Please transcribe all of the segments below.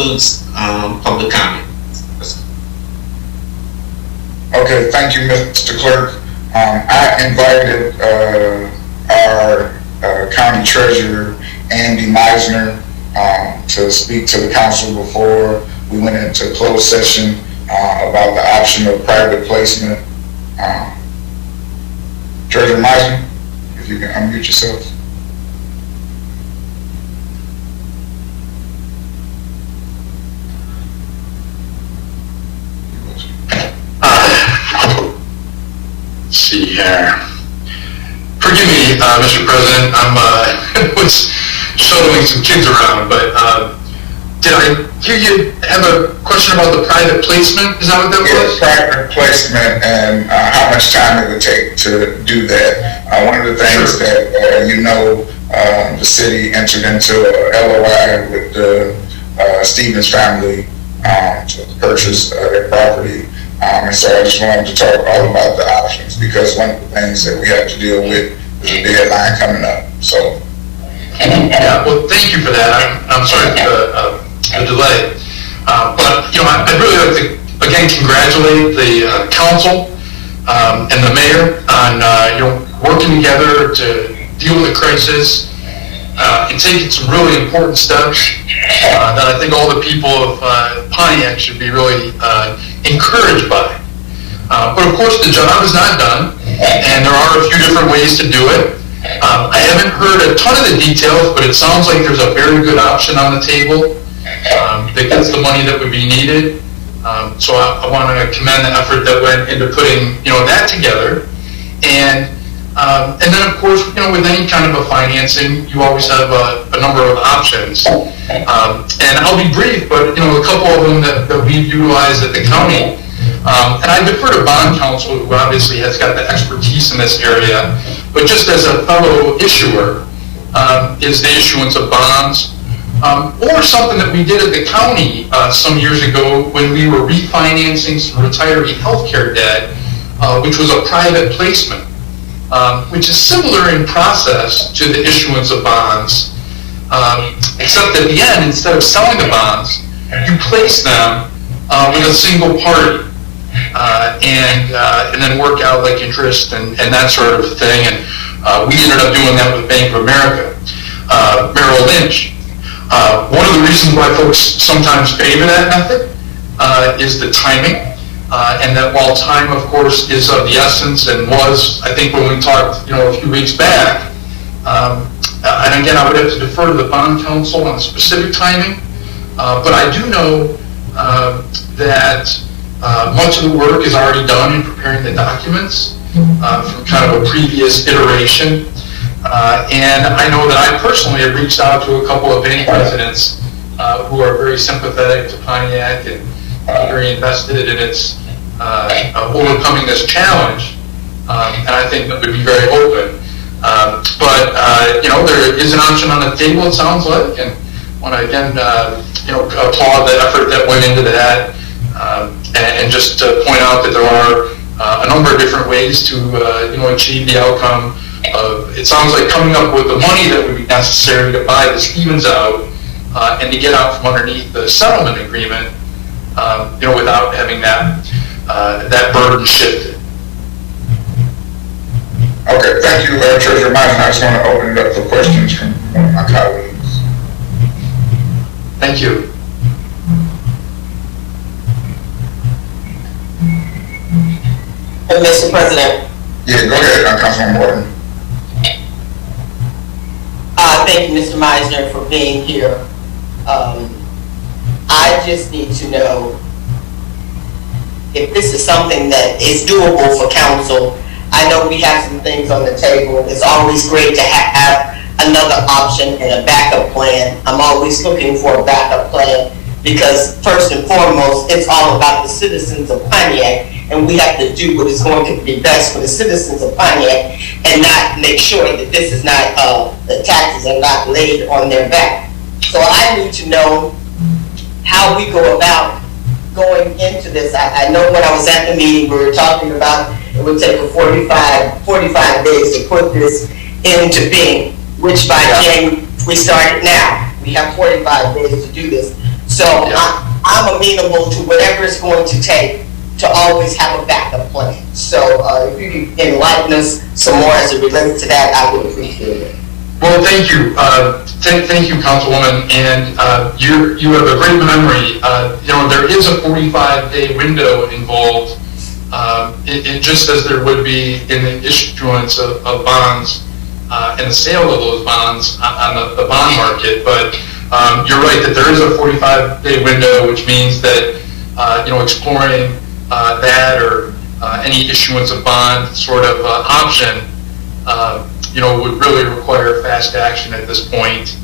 concludes public comment. Okay, thank you, Mr. Clerk. I invited our County Treasurer, Andy Meisner, to speak to the council before we went into closed session about the option of private placement. Treasurer Meisner, if you can unmute yourself. Let's see here. Forgive me, Mr. President. I'm was shuttling some kids around, but did I hear you have a question about the private placement? Is that what that was? Yes, private placement and how much time it would take to do that. One of the things that the city entered into a LOI with the Stevens family to purchase their property. And so I just wanted to talk all about the options, because one of the things that we have to deal with is a deadline coming up. So. Yeah, well, thank you for that. I'm sorry for the delay. But, I'd really like to, again, congratulate the council and the mayor on, working together to deal with the crisis and taking some really important steps that I think all the people of Pontiac should be really encouraged by. But of course, the job is not done, and there are a few different ways to do it. I haven't heard a ton of the details, but it sounds like there's a very good option on the table that gets the money that would be needed. So I want to commend the effort that went into putting that together. And then of course, with any kind of a financing, you always have a number of options. And I'll be brief, but a couple of them that we've utilized at the county. And I defer to bond counsel, who obviously has got the expertise in this area, but just as a fellow issuer, is the issuance of bonds, or something that we did at the county some years ago when we were refinancing some retiree healthcare debt, which was a private placement, which is similar in process to the issuance of bonds, except at the end, instead of selling the bonds, you place them with a single party. And then work out like interest and that sort of thing. And we ended up doing that with Bank of America, Merrill Lynch. One of the reasons why folks sometimes favor that method is the timing, and that while time, of course, is of the essence, and was, I think, when we talked, a few weeks back. And again, I would have to defer to the bond counsel on the specific timing, but I do know that. Much of the work is already done in preparing the documents from kind of a previous iteration. And I know that I personally have reached out to a couple of bank presidents who are very sympathetic to Pontiac and very invested in its overcoming this challenge. And I think that would be very open. But there is an option on the table, it sounds like. And I want to again, applaud the effort that went into that. And just to point out that there are a number of different ways to achieve the outcome of, it sounds like, coming up with the money that would be necessary to buy the Stevens out and to get out from underneath the settlement agreement, without having that burden shifted. Okay, thank you, Treasurer Meisner. I just want to open it up for questions from one of my colleagues. Thank you. Mr. President. Yeah, go ahead, Councilman Morton. Thank you, Mr. Meisner, for being here. I just need to know if this is something that is doable for council. I know we have some things on the table. It's always great to have another option and a backup plan. I'm always looking for a backup plan because first and foremost, it's all about the citizens of Pontiac, and we have to do what is going to be best for the citizens of Pontiac and not make sure that this is not, the taxes are not laid on their back. So I need to know how we go about going into this. I know when I was at the meeting, we were talking about it would take 45 days to put this into being, which by January, we started now. We have 45 days to do this. So I'm amenable to whatever it's going to take to always have a backup plan. So if you can enlighten us some more as it relates to that, I would appreciate it. Well, thank you. Thank you, Councilwoman. And you have a great memory. There is a 45-day window involved, just as there would be in the issuance of bonds and the sale of those bonds on the bond market. But you're right that there is a 45-day window, which means that exploring that or any issuance of bond sort of option, would really require fast action at this point,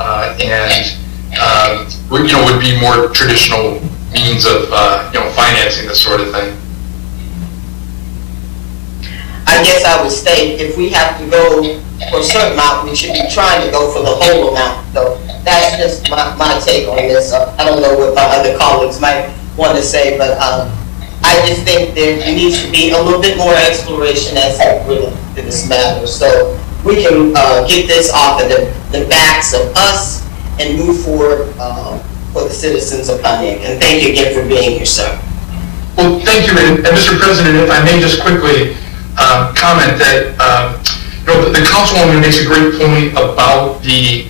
and would be more traditional means of financing this sort of thing. I guess I would state if we have to go for a certain amount, we should be trying to go for the whole amount. So that's just my take on this. I don't know what my other colleagues might want to say, but I just think there needs to be a little bit more exploration as it relates to this matter. So we can get this off of the backs of us and move forward for the citizens of Pontiac. And thank you again for being here, sir. Well, thank you. And Mr. President, if I may just quickly comment that the councilwoman makes a great point about the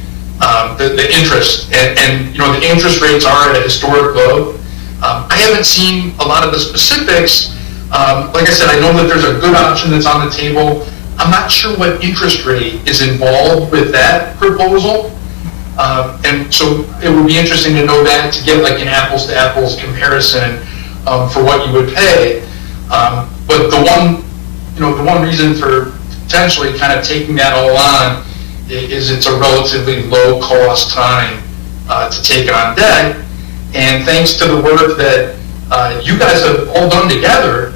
interest, and the interest rates are at a historic low. I haven't seen a lot of the specifics. Like I said, I know that there's a good option that's on the table. I'm not sure what interest rate is involved with that proposal. And so it would be interesting to know that, to get like an apples to apples comparison for what you would pay. But the one reason for potentially kind of taking that all on is it's a relatively low cost time to take on debt. And thanks to the work that you guys have all done together,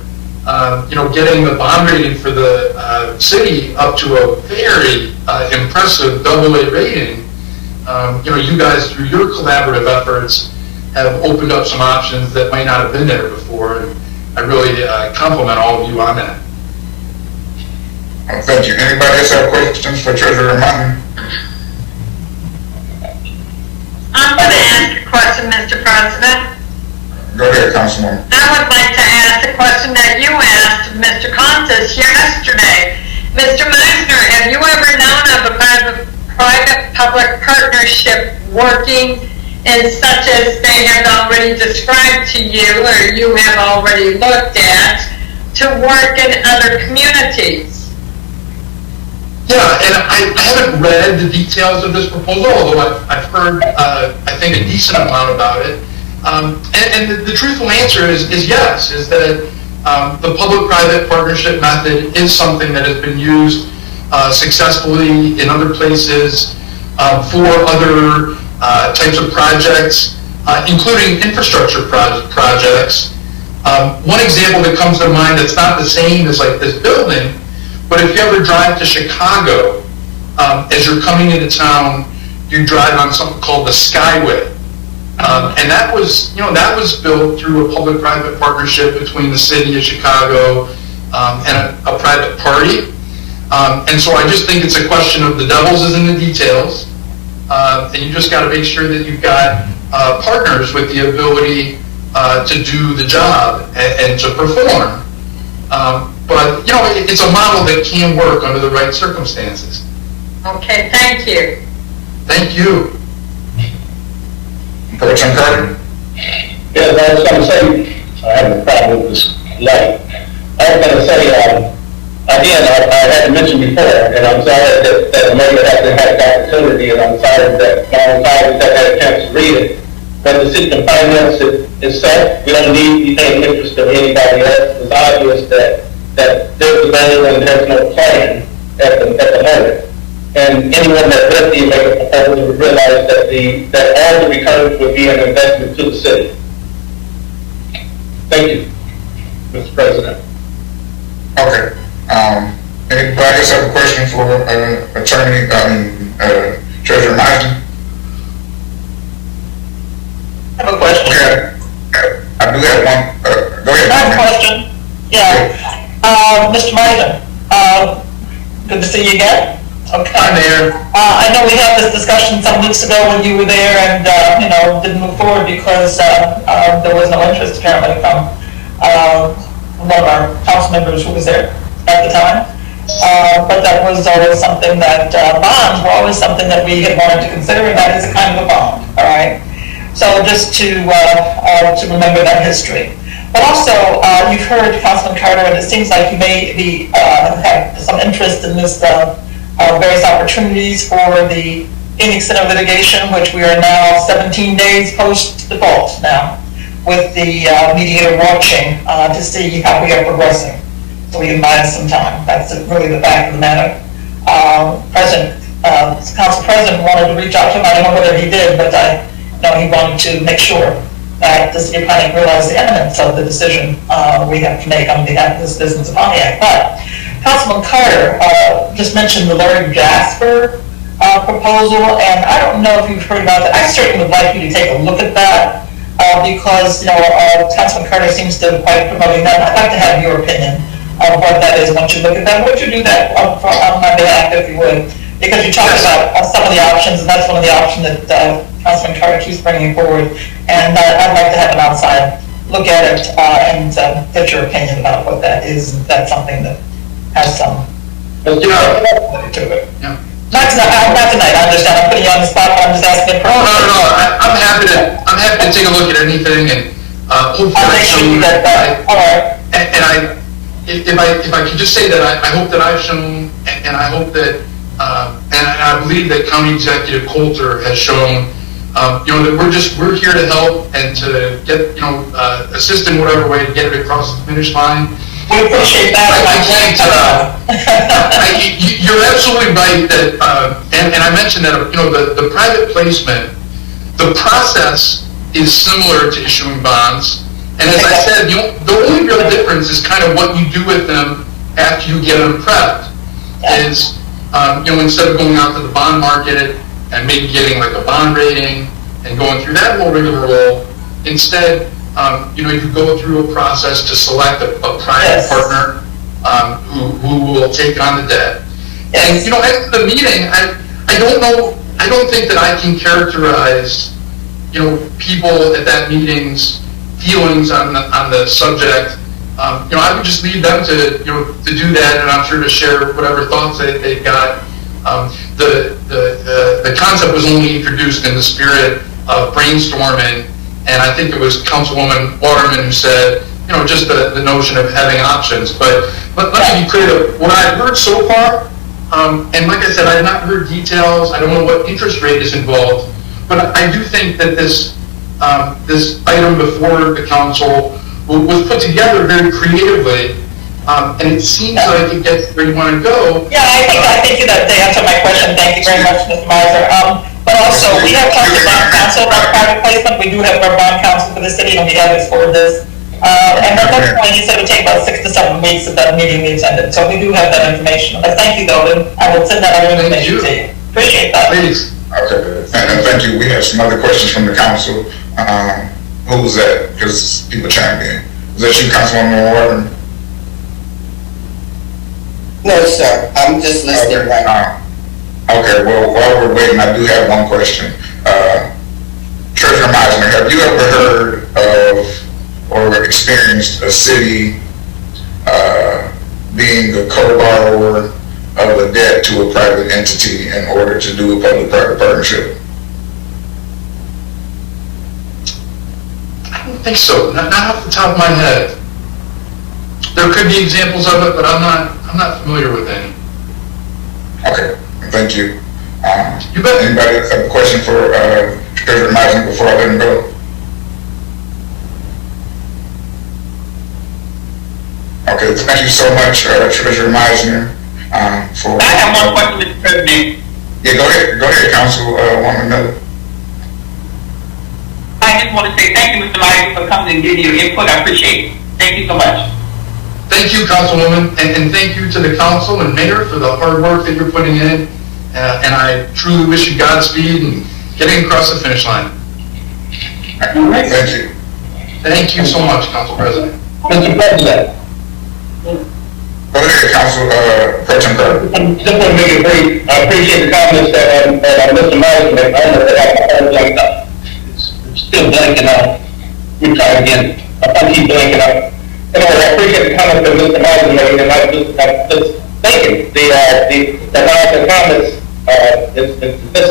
getting the bond rating for the city up to a very impressive AA rating, you guys, through your collaborative efforts, have opened up some options that might not have been there before. And I really compliment all of you on that. Thank you. Anybody else have questions for Treasurer Martin? I'm going to ask a question, Mr. President. Go ahead, Councilwoman. I would like to ask the question that you asked Mr. Contis yesterday. Mr. Meisner, have you ever known of a private-public partnership working in such as they have already described to you or you have already looked at to work in other communities? Yeah, and I haven't read the details of this proposal, although I've heard, I think, a decent amount about it. And the truthful answer is yes, is that the public-private partnership method is something that has been used successfully in other places for other types of projects, including infrastructure projects. One example that comes to mind that's not the same as like this building, but if you ever drive to Chicago, as you're coming into town, you drive on something called the Skyway. And that was built through a public-private partnership between the city of Chicago and a private party. And so I just think it's a question of the devil's is in the details. And you just got to make sure that you've got partners with the ability to do the job and to perform. But, it's a model that can work under the right circumstances. Okay, thank you. Thank you. Person Carter? Yeah, I was going to say, I have a problem with this light. I was going to say, again, I had to mention before, and I'm sorry that the mayor hasn't had the opportunity, and I'm sorry that my colleagues haven't had a chance to read it. But the city can finance it itself. We don't need to be paying interest of anybody else. It's obvious that there's a value and there's no plan at the moment. And anyone that does need to make a proposal would realize that all the returns would be an investment to the city. Thank you, Mr. President. Okay. Anybody else have a question for Treasurer Meisner? I have a question. Okay. I do have one. Go ahead. I have a question. Yeah. Mr. Meisner, good to see you again. Okay. Hi, Mayor. I know we had this discussion some weeks ago when you were there and, didn't move forward because, there was no interest apparently from, one of our council members who was there at the time. But that was always something that, bonds were always something that we had wanted to consider, and that is a kind of a bond, all right? So just to remember that history. But also, you've heard Councilman Carter, and it seems like you may be, have some interest in this, various opportunities for the Phoenix Center litigation, which we are now 17 days post-default now, with the mediator watching to see how we are progressing. So we can buy us some time. That's really the fact of the matter. Council President wanted to reach out to him. I don't know whether he did, but I know he wanted to make sure that the city planning realized the eminence of the decision we have to make on behalf of this business of Pontiac. But Councilman Carter just mentioned the Larry Jasper proposal, and I don't know if you've heard about that. I certainly would like you to take a look at that because, Councilman Carter seems to be quite promoting that. I'd like to have your opinion of what that is once you look at that. Would you do that on my behalf if you would? Because you talked about some of the options, and that's one of the options that Councilman Carter keeps bringing forward. And I'd like to have an outside look at it and get your opinion about what that is. If that's something that has some to it. Yeah. Not tonight. I understand. I'm putting you on the spot, but I'm just asking. No. I'm happy to take a look at anything, and hopefully I'll make sure you get that. All right. And if I could just say that I hope that I've shown, and I hope that, and I believe that County Executive Coulter has shown, that we're here to help and to get, assist in whatever way to get it across the finish line. We appreciate that. You're absolutely right that, and I mentioned that, the private placement, the process is similar to issuing bonds. And as I said, the only real difference is kind of what you do with them after you get them prepped. Is, instead of going out to the bond market and maybe getting like a bond rating and going through that whole rigmarole, instead, you go through a process to select a private partner who will take on the debt. And, at the meeting, I don't think that I can characterize, people at that meeting's feelings on the subject. I would just leave them to do that, and I'm sure to share whatever thoughts they've got. The concept was only introduced in the spirit of brainstorming, and I think it was Councilwoman Waterman who said, just the notion of having options. But let me be clear, what I've heard so far, and like I said, I have not heard details. I don't know what interest rate is involved, but I do think that this item before the council was put together very creatively, and it seems like it gets where you want to go. Yeah, I think that they answered my question. Thank you very much, Mr. Meisner. But also, we have talked to bond counsel about private placement. We do have our bond counsel for the city, and we have explored this. And at that point, he said it would take about 6 to 7 weeks at that meeting we attended. So we do have that information. But thank you, though, and I will send that other information to you. Appreciate that. Please. Okay, and thank you. We have some other questions from the council. Who's that? Because people chimed in. Is that you, Councilwoman Warden? No, sir, I'm just listening right now. Okay, well, while we're waiting, I do have one question. Treasurer Meisner, have you ever heard of or experienced a city being a co-borrower of a debt to a private entity in order to do a public-private partnership? I don't think so. Not off the top of my head. There could be examples of it, but I'm not familiar with any. Okay, thank you. You bet. Anybody else have a question for Treasurer Meisner before I let him go? Okay, thank you so much, Treasurer Meisner, for... I have one question, Mr. President. Yeah, go ahead, Councilwoman Miller. I just want to say thank you, Mr. Meisner, for coming and giving your input. I appreciate it. Thank you so much. Thank you, Councilwoman, and thank you to the council and mayor for the hard work that you're putting in. And I truly wish you Godspeed in getting across the finish line. Thank you. Thank you so much, Council President. Mr. President, Go ahead, Council, Pro Tem Carter. Just want to make it brief. I appreciate the comments that Mr. Meisner made. I don't know that I'm blanked up. It's still blanking out. We try again. I keep blanking out. Anyway, I appreciate the comments that Mr. Meisner made, and I'm just thinking the comments, is this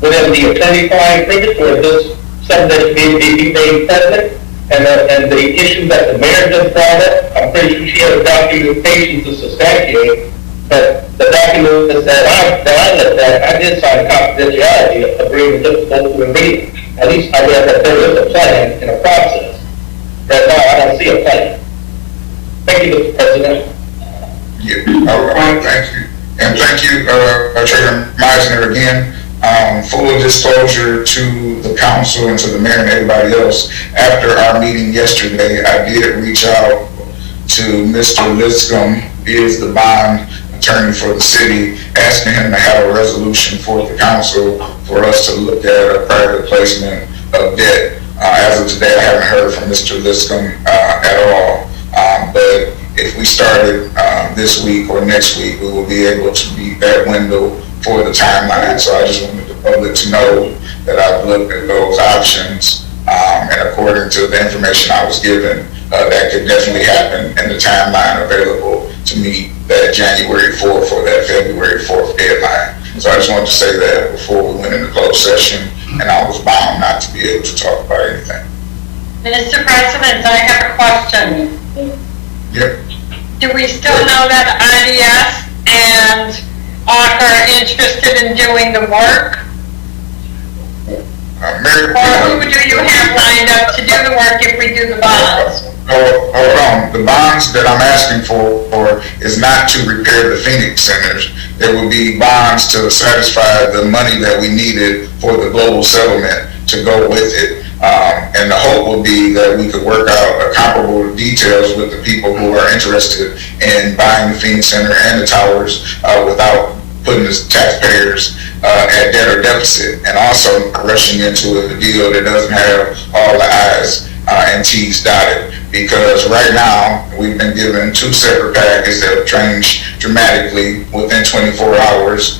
within the attorney-client privilege, or is this something that should be made public? And the issue that the mayor just brought up, I'm pretty sure she has documentation to substantiate, but the documents that I looked at, I did sign a confidentiality agreement just to go through and read it. At least I read that there is a plan and a process. Right now, I don't see a plan. Thank you, Mr. President. Yeah, all right, thank you. And thank you, Treasurer Meisner, again. Full disclosure to the council and to the mayor and everybody else, after our meeting yesterday, I did reach out to Mr. Lipscomb, he is the bond attorney for the city, asking him to have a resolution for the council for us to look at a private placement of debt. As of today, I haven't heard from Mr. Lipscomb at all. But if we started this week or next week, we will be able to beat that window for the timeline. So I just wanted the public to know that I've looked at those options, and according to the information I was given, that could definitely happen in the timeline available to meet that January 4th or that February 4th deadline. So I just wanted to say that before we went into closed session, and I was bound not to be able to talk about anything. Mr. President, I have a question. Yep. Do we still know that IDS and ARC are interested in doing the work? Mary, Or who do you have lined up to do the work if we do the bonds? hold on. The bonds that I'm asking for is not to repair the Phoenix centers. There will be bonds to satisfy the money that we needed for the global settlement to go with it. And the hope will be that we could work out comparable details with the people who are interested in buying the Phoenix Center and the towers without putting the taxpayers at debt or deficit, and also rushing into a deal that doesn't have all the I's and T's dotted. Because right now, we've been given two separate packages that have changed dramatically within 24 hours.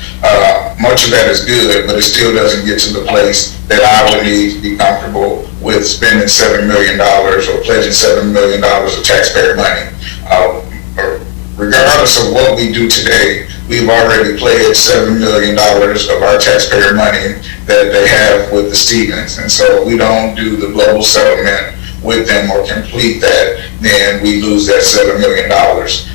Much of that is good, but it still doesn't get to the place that I would need to be comfortable with spending $7 million or pledging $7 million of taxpayer money. Regardless of what we do today, we've already pledged $7 million of our taxpayer money that they have with the Stevens. And so if we don't do the global settlement with them or complete that, then we lose that $7 million.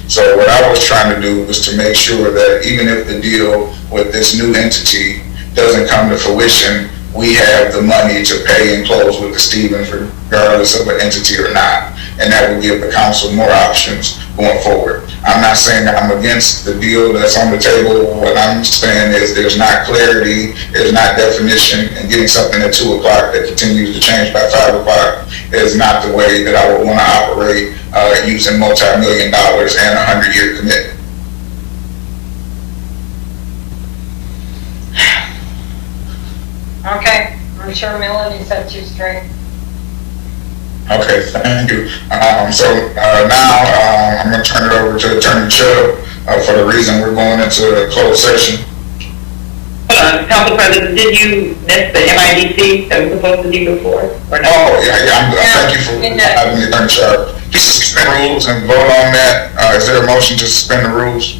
So what I was trying to do was to make sure that even if the deal with this new entity doesn't come to fruition, we have the money to pay and close with the Stevens regardless of an entity or not. And that will give the council more options going forward. I'm not saying that I'm against the deal that's on the table. What I'm saying is there's not clarity, there's not definition, and getting something at 2 o'clock that continues to change by 5 o'clock is not the way that I would want to operate using multi-million dollars and a 100-year commitment. Okay, I'm sure Melanie set you straight. Okay, thank you. So now I'm going to turn it over to Attorney Chubb for the reason we're going into a closed session. Council President, did you miss the MIDC that was supposed to be before, or no? Oh, yeah, thank you for having me, Attorney Chubb. Just suspend the rules and vote on that. Is there a motion to suspend the rules?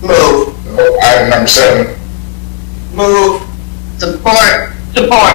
Move. Item number 7. Move. Support. Support.